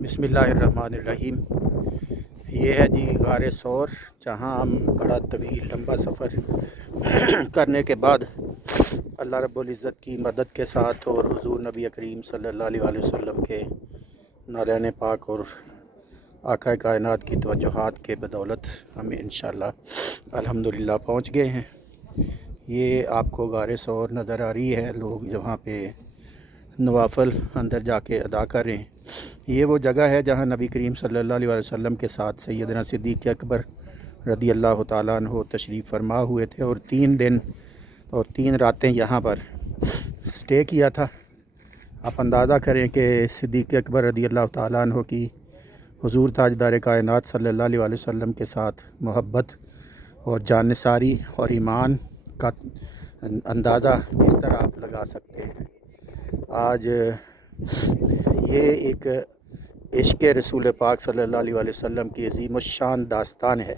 बिस्मिल्लाहिर्रहमानिर्रहीम। ये है जी गार सौर, जहाँ हम बड़ा तवील लंबा सफ़र करने के बाद अल्लाह रब्बुल इज़्ज़त की मदद के साथ और हुज़ूर नबी करीम सल्लल्लाहु अलैहि वसल्लम के नारायण पाक और आका कायनात की तवज्जुहात के बदौलत हम इंशाअल्लाह अल्हम्दुलिल्लाह पहुँच गए हैं। ये आपको गार सौर नज़र आ रही है, लोग जहाँ पे नवाफ़िल अंदर जाके अदा कर रहे हैं। ये वो जगह है जहाँ नबी करीम सल्लल्लाहु अलैहि वसल्लम के साथ सैयदना सिद्दीक़ अकबर रदी अल्लाह तआला अन्हु तशरीफ़ फरमा हुए थे और 3 दिन और 3 रातें यहाँ पर स्टे किया था। आप अंदाज़ा करें कि सिद्दीक़ अकबर रदी अल्लाह तआला अन्हु की हुज़ूर ताजदार कायनात सल्लल्लाहु अलैहि वसल्लम के साथ मोहब्बत और जानिसारी और ईमान का अंदाज़ा किस तरह आप लगा सकते हैं। आज ये एक इश्क़ रसूल पाक सल्लल्लाहु अलैहि वसल्लम की अज़ीमुश्शान दास्तान है,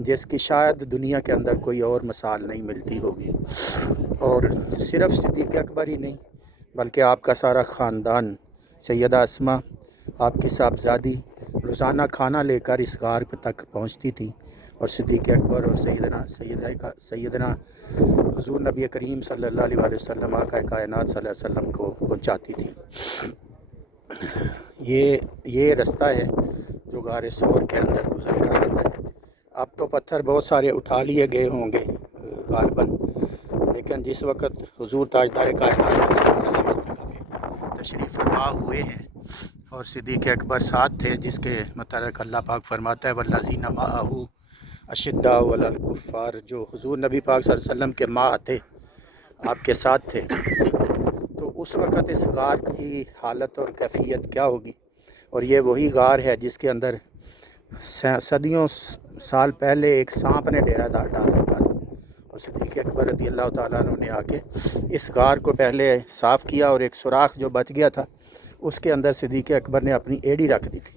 जिसकी शायद दुनिया के अंदर कोई और मिसाल नहीं मिलती होगी। और सिर्फ़ सिद्दीक़ अकबर ही नहीं, बल्कि आपका सारा ख़ानदान, सैयदा अस्मा आपकी साहबज़ादी रोज़ाना खाना लेकर इस गार तक पहुँचती थी और सिद्दीक़ अकबर और सैयदना हुज़ूर नबी करीम सल्लल्लाहु अलैहि वसल्लम आका कायनात सल्लल्लाहु अलैहि वसल्लम को पहुँचाती थी। ये रास्ता है जो गार सौर के अंदर गुजर कर आता है। अब तो पत्थर बहुत सारे उठा लिए गए होंगे गालबन, लेकिन जिस वक़्त हुज़ूर ताजदार कायनात सल्लल्लाहु अलैहि वसल्लम तशरीफ़ फरमा हुए हैं और सिद्दीक़ अकबर साथ थे, जिसके मतलब अल्लाह पाक फरमाता है वल्लज़ीना माअहू अशिद्दाउ अलल कुफ़्फ़ार, जो हुज़ूर नबी पाक सल्लल्लाहु अलैहि वसल्लम के माँ थे, आपके साथ थे। तो उस वक़्त इस गार की हालत और कैफियत क्या होगी। और ये वही गार है जिसके अंदर सदियों साल पहले एक सांप ने डेरा डाल रखा था और सिद्दीक़ अकबर रदी अल्लाह तआला अन्हु ने आके इस गार को पहले साफ़ किया और एक सुराख जो बच गया था उसके अंदर सिद्दीक़ अकबर ने अपनी एड़ी रख दी थी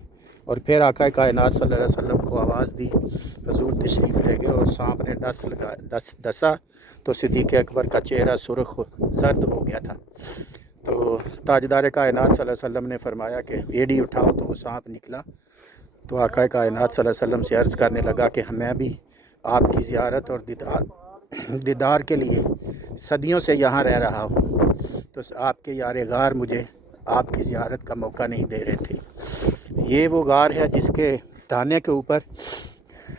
और फिर आका कायनात सल्लल्लाहु अलैहि वसल्लम को आवाज़ दी, हुज़ूर तशरीफ़ ले गए और सांप ने डसा तो सिद्दीक़ अकबर का चेहरा सुर्ख जर्द हो गया था। तो ताजदार कायनात सल्लल्लाहु अलैहि वसल्लम ने फरमाया कि एड़ी उठाओ, तो वो सांप निकला। तो आका कायनात सल्लल्लाहु अलैहि वसल्लम से अर्ज़ करने लगा कि मैं भी आपकी ज़ियारत और दीदार के लिए सदियों से यहाँ रह रहा हूँ, तो आपके यार गार मुझे आपकी ज़ियारत का मौका नहीं दे रहे थे। ये वो गार है जिसके दाने के ऊपर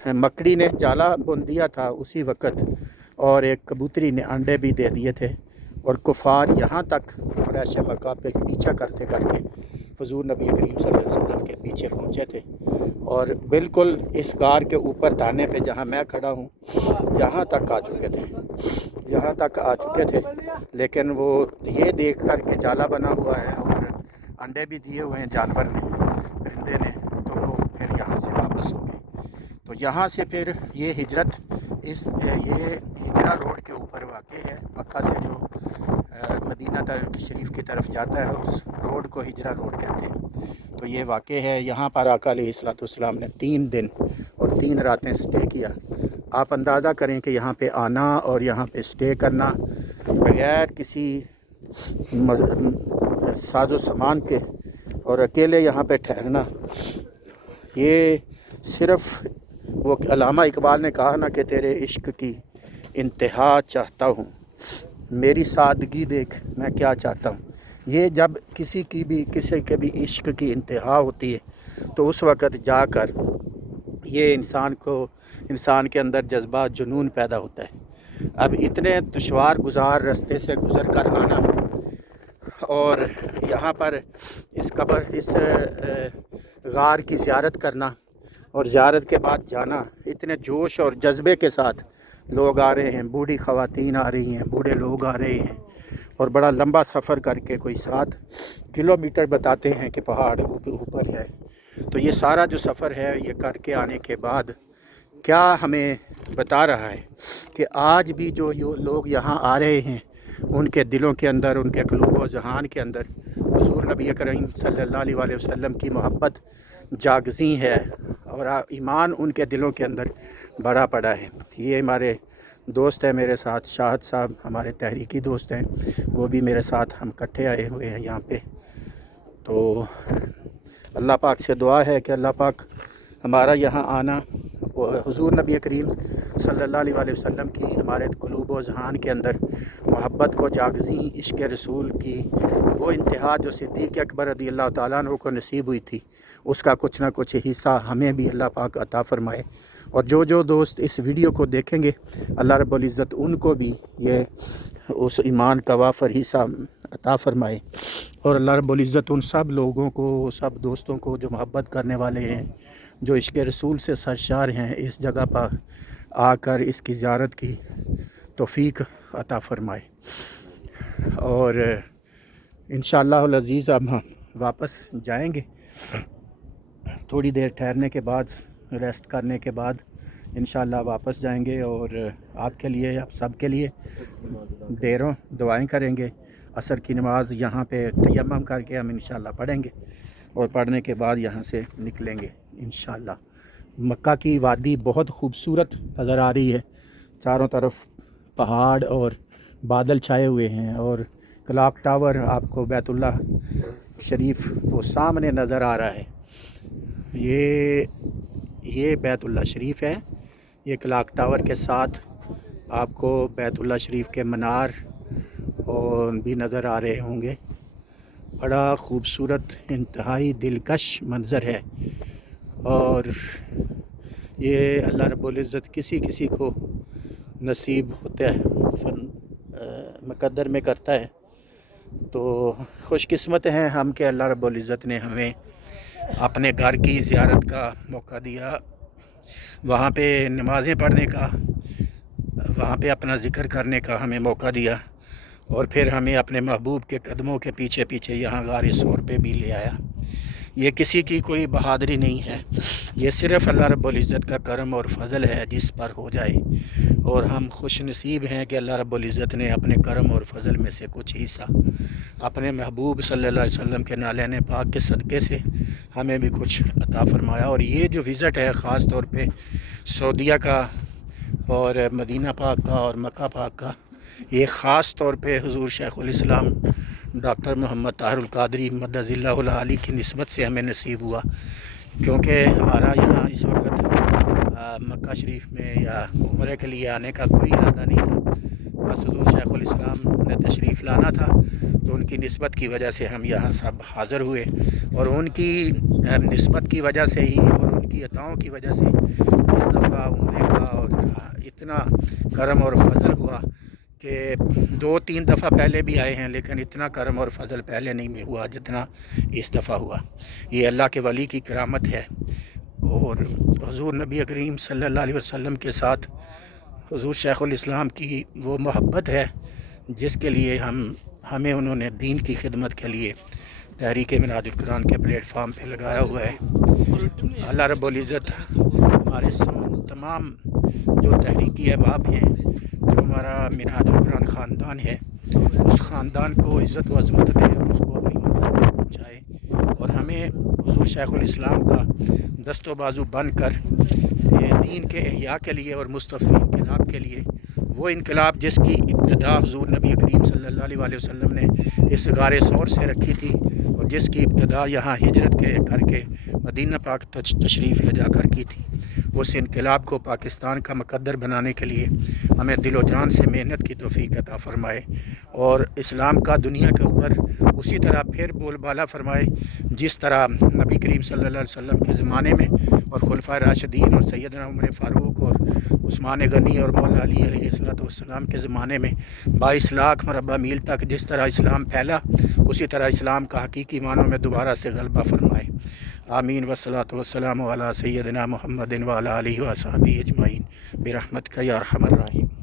मकड़ी ने जाला बुन दिया था उसी वक़्त, और एक कबूतरी ने अंडे भी दे दिए थे और कुफ़ार यहाँ तक क़ुरैश मक्का पे पीछा करते करके हुज़ूर नबी करीम सल्लल्लाहु अलैहि वसल्लम के पीछे पहुँचे थे और बिल्कुल इस गार के ऊपर दाने पे जहाँ मैं खड़ा हूँ यहाँ तक आ चुके थे। लेकिन वो ये देख कर के जाला बना हुआ है और अंडे भी दिए हुए हैं जानवर ने, परिंदे ने, तो वो फिर यहाँ से वापस हो गए। तो यहाँ से फिर ये हिजरत ये हिजरा रोड के ऊपर वाक़ई है। मक्का से जो मदीना शरीफ की तरफ जाता है उस रोड को हिजरा रोड कहते हैं। तो ये वाक़ई है। यहाँ पर आका अलैहिस्सलातु वस्सलाम ने 3 दिन और 3 रातें स्टे किया। आप अंदाज़ा करें कि यहाँ पे आना और यहाँ पे स्टे करना बग़ैर किसी साजो सामान के और अकेले यहाँ पे ठहरना, ये सिर्फ़ वो अल्लामा इकबाल ने कहा ना कि तेरे इश्क की इंतहा चाहता हूँ, मेरी सादगी देख मैं क्या चाहता हूँ। ये जब किसी के भी इश्क की इंतहा होती है तो उस वक़्त जाकर ये इंसान के अंदर जज्बा जुनून पैदा होता है। अब इतने दुश्वार गुज़ार रास्ते से गुज़र कर आना और यहाँ पर इस गार की ज़ियारत करना और ज़ियारत के बाद जाना, इतने जोश और जज्बे के साथ लोग आ रहे हैं, बूढ़ी ख़वातीन आ रही हैं, बूढ़े लोग आ रहे हैं और बड़ा लंबा सफ़र करके कोई 7 किलोमीटर बताते हैं कि पहाड़ के ऊपर है। तो ये सारा जो सफ़र है ये करके आने के बाद क्या हमें बता रहा है कि आज भी जो लोग यहाँ आ रहे हैं उनके दिलों के अंदर, उनके क़ुलूब व ज़हान के अंदर हुज़ूर नबी करीम सल्लल्लाहु अलैहि वसल्लम की मोहब्बत जागज़ी है और ईमान उनके दिलों के अंदर बड़ा पड़ा है। ये हमारे दोस्त है मेरे साथ, शाहद साहब हमारे तहरीकी दोस्त हैं, वो भी मेरे साथ हम इकट्ठे आए हुए हैं यहाँ पे। तो اللہ پاک سے دعا ہے کہ اللہ پاک ہمارا یہاں آنا حضور نبی کریم صلی اللہ علیہ وسلم کی ہمارے قلوب و ذہان کے اندر محبت کو جاگزیں عشق رسول کی وہ انتہا جو صدیق اکبر رضی اللہ تعالیٰ عنہ کو نصیب ہوئی تھی، اس کا کچھ نہ کچھ حصہ ہمیں بھی اللہ پاک عطا فرمائے، اور جو دوست اس ویڈیو کو دیکھیں گے اللہ رب العزت ان کو بھی یہ اس ایمان کا وافر حصہ عطا فرمائے، اور اللہ رب العزت ان سب لوگوں کو، سب دوستوں کو جو محبت کرنے والے ہیں، جو عشق رسول سے سرشار ہیں، اس جگہ پر آ کر اس کی زیارت کی توفیق عطا فرمائے۔ اور انشاءاللہ العزیز اب ہم واپس جائیں گے، تھوڑی دیر ٹھہرنے کے بعد، ریسٹ کرنے کے بعد انشاءاللہ واپس جائیں گے، اور آپ کے لیے، آپ سب کے لیے ڈیروں دعائیں کریں گے۔ عصر کی نماز یہاں پہ تیمم کر کے ہم انشاءاللہ پڑھیں گے، اور پڑھنے کے بعد یہاں سے نکلیں گے انشاءاللہ۔ مکہ کی وادی بہت خوبصورت نظر آ رہی ہے، چاروں طرف پہاڑ اور بادل چھائے ہوئے ہیں، اور کلاک ٹاور آپ کو بیت اللہ شریف وہ سامنے نظر آ رہا ہے۔ یہ بیت اللہ شریف ہے، یہ کلاک ٹاور کے ساتھ آپ کو بیت اللہ شریف کے منار اور بھی نظر آ رہے ہوں گے۔ بڑا خوبصورت انتہائی دلکش منظر ہے، اور یہ اللہ رب العزت کسی کو نصیب ہوتا ہے، مقدر میں کرتا ہے، تو خوش قسمت ہیں ہم کہ اللہ رب العزت نے ہمیں اپنے گھر کی زیارت کا موقع دیا، وہاں پہ نمازیں پڑھنے کا، وہاں پہ اپنا ذکر کرنے کا ہمیں موقع دیا، اور پھر ہمیں اپنے محبوب کے قدموں کے پیچھے یہاں غار ثور پہ بھی لے آیا۔ یہ کسی کی کوئی بہادری نہیں ہے، یہ صرف اللہ رب العزت کا کرم اور فضل ہے جس پر ہو جائے، اور ہم خوش نصیب ہیں کہ اللہ رب العزت نے اپنے کرم اور فضل میں سے کچھ حصہ اپنے محبوب صلی اللہ علیہ وسلم کے نالین پاک کے صدقے سے ہمیں بھی کچھ عطا فرمایا۔ اور یہ جو وزٹ ہے خاص طور پہ سعودیہ کا اور مدینہ پاک کا اور مکہ پاک کا، یہ خاص طور پہ حضور شیخ الاسلام ڈاکٹر محمد طاہر القادری مدد اللہ العالی کی نسبت سے ہمیں نصیب ہوا، کیونکہ ہمارا یہاں اس وقت مکہ شریف میں یا عمرے کے لیے آنے کا کوئی ارادہ نہیں تھا، بس حضور شیخ الاسلام نے تشریف لانا تھا، تو ان کی نسبت کی وجہ سے ہم یہاں سب حاضر ہوئے، اور ان کی نسبت کی وجہ سے ہی اور ان کی عطاؤں کی وجہ سے اس دفعہ عمرے کا اور اتنا کرم اور فضل ہوا کہ 2-3 دفعہ پہلے بھی آئے ہیں، لیکن اتنا کرم اور فضل پہلے نہیں ہوا جتنا اس دفعہ ہوا۔ یہ اللہ کے ولی کی کرامت ہے، اور حضور نبی کریم صلی اللہ علیہ وسلم کے ساتھ حضور شیخ الاسلام کی وہ محبت ہے جس کے لیے ہمیں انہوں نے دین کی خدمت کے لیے تحریک منہاج القرآن کے پلیٹ فارم پہ لگایا ہوا ہے۔ اللہ رب العزت ہمارے تمام جو تحریکی احباب ہیں، جو ہمارا منہاج القرآن خاندان ہے، اس خاندان کو عزت و عظمت دے، اس کو اپنی منزل تک پہنچائے، اور ہمیں حضور شیخ الاسلام کا دست و بازو بن کر دین کے احیاء کے لیے اور مصطفی انقلاب کے لیے، وہ انقلاب جس کی ابتدا حضور نبی کریم صلی اللہ علیہ وسلم نے اس غار ثور سے رکھی تھی، اور جس کی ابتدا یہاں ہجرت کر کے مدینہ پاک تشریف لے جا کر کی تھی، اس انقلاب کو پاکستان کا مقدر بنانے کے لیے ہمیں دل و جان سے محنت کی توفیق عطا فرمائے، اور اسلام کا دنیا کے اوپر اسی طرح پھر بول بالا فرمائے جس طرح نبی کریم صلی اللہ علیہ وسلم کے زمانے میں اور خلفائے راشدین اور سیدنا عمر فاروق اور عثمان غنی اور مولا علی علیہ السلام کے زمانے میں 22 لاکھ مربع میل تک جس طرح اسلام پھیلا، اسی طرح اسلام کا حقیقی معنوں میں دوبارہ سے غلبہ فرمائے۔ آمین والصلاۃ والسلام علی سیدنا محمد وعلی آلہ وصحبہ اجمعین برحمتک یا ارحم الراحمین۔